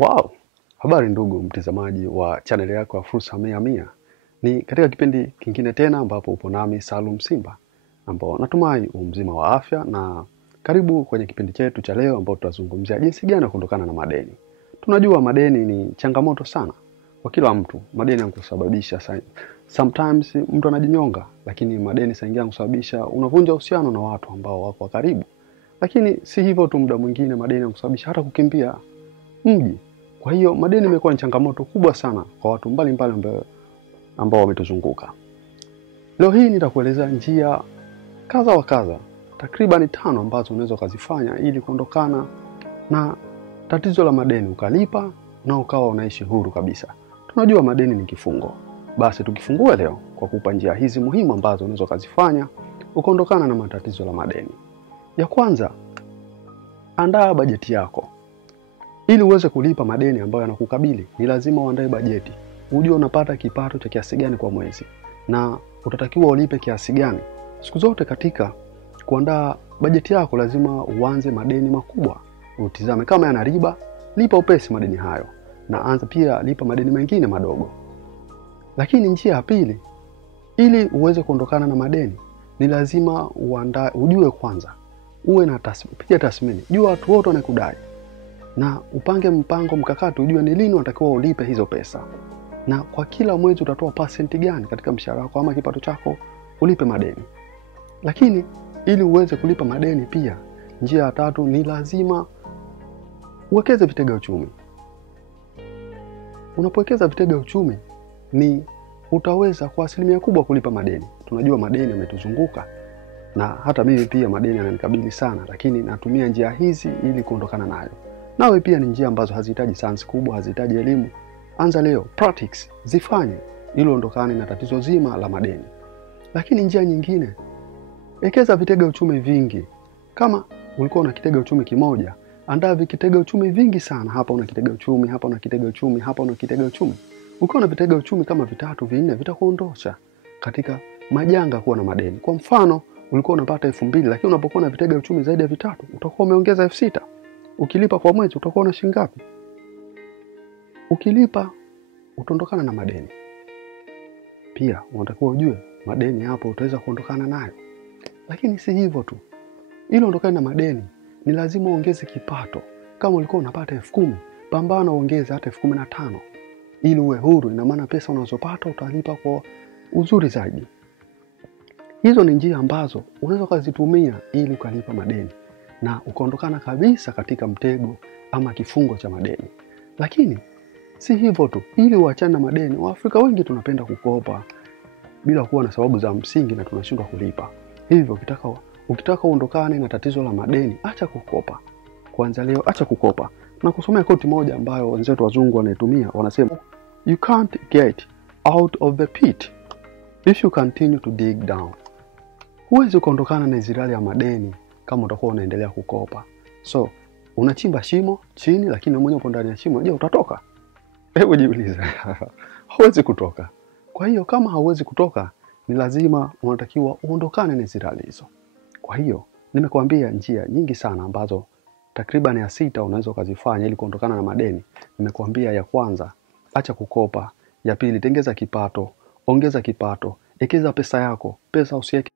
Wow, habari ndugu mtazamaji wa channel yako ya Fursa Mia Mia. Ni katika kipindi kingine tena ambapo upo nami Salum Simba, ambao natumai mzima wa afya, na karibu kwenye kipindi chetu cha leo ambapo tutazungumzia jinsi gani kuondokana na madeni. Tunajua madeni ni changamoto sana kwa kila mtu. Madeni yanasababisha sometimes mtu anajinyonga, lakini madeni saingia kusababisha unavunja uhusiano na watu ambao wako karibu. Lakini si hivyo tu, muda mwingine madeni yanasababisha hata kukimbia mji. Kwa hiyo madeni imekuwa ni changamoto kubwa sana kwa watu mbalimbali ambao wametuzunguka. Leo hii nitakueleza njia kadha wa kadha, takriban 5 ambazo unaweza kuzifanya ili kuondokana na tatizo la madeni, ukalipa na ukawa unaishi huru kabisa. Tunajua madeni ni kifungo. Basi tukifungue leo kwa kupa njia hizi muhimu ambazo unaweza kuzifanya ukaondokana na matatizo la madeni. Ya kwanza, andaa bajeti yako. Ili uweze kulipa madeni ambayo yanakukabili, ni lazima uandae bajeti. Ujue unapata kipato cha kiasi gani kwa mwezi na utatakiwa ulipe kiasi gani. Siku zote katika kuandaa bajeti yako lazima uanze madeni makubwa. Utizame kama yana riba, lipa upesi madeni hayo, na anza pia lipa madeni mengine madogo. Lakini njia ya pili, ili uweze kuondokana na madeni, ni lazima ujue kwanza, uwe na piga tathmini, jua watu wote wanakudai, na upange mpango mkakati, ujue ni lini unatakiwa ulipe hizo pesa, na kwa kila mwezi utatoa percent gani katika mshahara wako ama kipato chako ulipe madeni. Lakini ili uweze kulipa madeni pia, njia ya tatu ni lazima uwekeze vitega uchumi. Unapowekeza vitega uchumi, ni utaweza kwa asilimia kubwa kulipa madeni. Tunajua madeni yametuzunguka, na hata mimi pia madeni yananikabili sana, lakini natumia njia hizi ili kuondokana nayo. Nawe pia ni njia ambazo hazihitaji sayansi kubwa, hazihitaji elimu. Anza leo, practice, zifanye ili uondokane na tatizo zima la madeni. Lakini njia nyingine, wekeza vitega uchumi vingi. Kama ulikuwa una kitega uchumi kimoja, andaa vitega uchumi vingi sana. Hapa una kitega uchumi, hapa una kitega uchumi, hapa una kitega uchumi. Ukiwa na vitega uchumi kama 3, 4 vitakuondosha katika majanga kuwa na madeni. Kwa mfano, ulikuwa unapata 2000, lakini unapokuwa na vitega uchumi zaidi ya 3, utakuwa umeongeza 6000. Ukilipa kwa mwezi utakuwa na shilingi ngapi? Ukilipa utaondokana na madeni. Pia unatakiwa ujue madeni hapo utaweza kuondokana nayo. Lakini si hivyo tu. Ili uondokane na madeni, ni lazima uongeze kipato. Kama ulikuwa unapata 10,000, pambana uongeze hata 15,000 ili uwe huru. Ina maana pesa unazopata utalipa kwa uzuri zaidi. Hizo ni njia ambazo unaweza kuzitumia ili kulipa madeni na ukaondokana kabisa katika mtego ama kifungo cha madeni. Lakini si hivyo tu, ili uachane na madeni, Waafrika wengi tunapenda kukopa bila kuwa na sababu za msingi na tunashindwa kulipa. Hivyo ukitaka uondokane na tatizo la madeni, acha kukopa. Kwanza leo acha kukopa. Na kusomea koti moja ambayo wenzetu wazungu wanaitumia, wanasema you can't get out of the pit if you continue to dig down. Huwezi kuondokana na zirali ya madeni kama utakuwa unaendelea kukopa. So, unachimba shimo chini, lakini mwenyewe upo ndani ya shimo. Je, utatoka? Hebu jiulize. Hauwezi kutoka. Kwa hiyo kama hauwezi kutoka, ni lazima unatakiwa uondokane na zirali hizo. Kwa hiyo nimekuambia njia nyingi sana ambazo takriban ya 6 unaweza kuzifanya ili kuondokana na madeni. Nimekuambia ya kwanza, acha kukopa. Ya pili, tengeza kipato, ongeza kipato, ekeza pesa yako. Pesa usiweke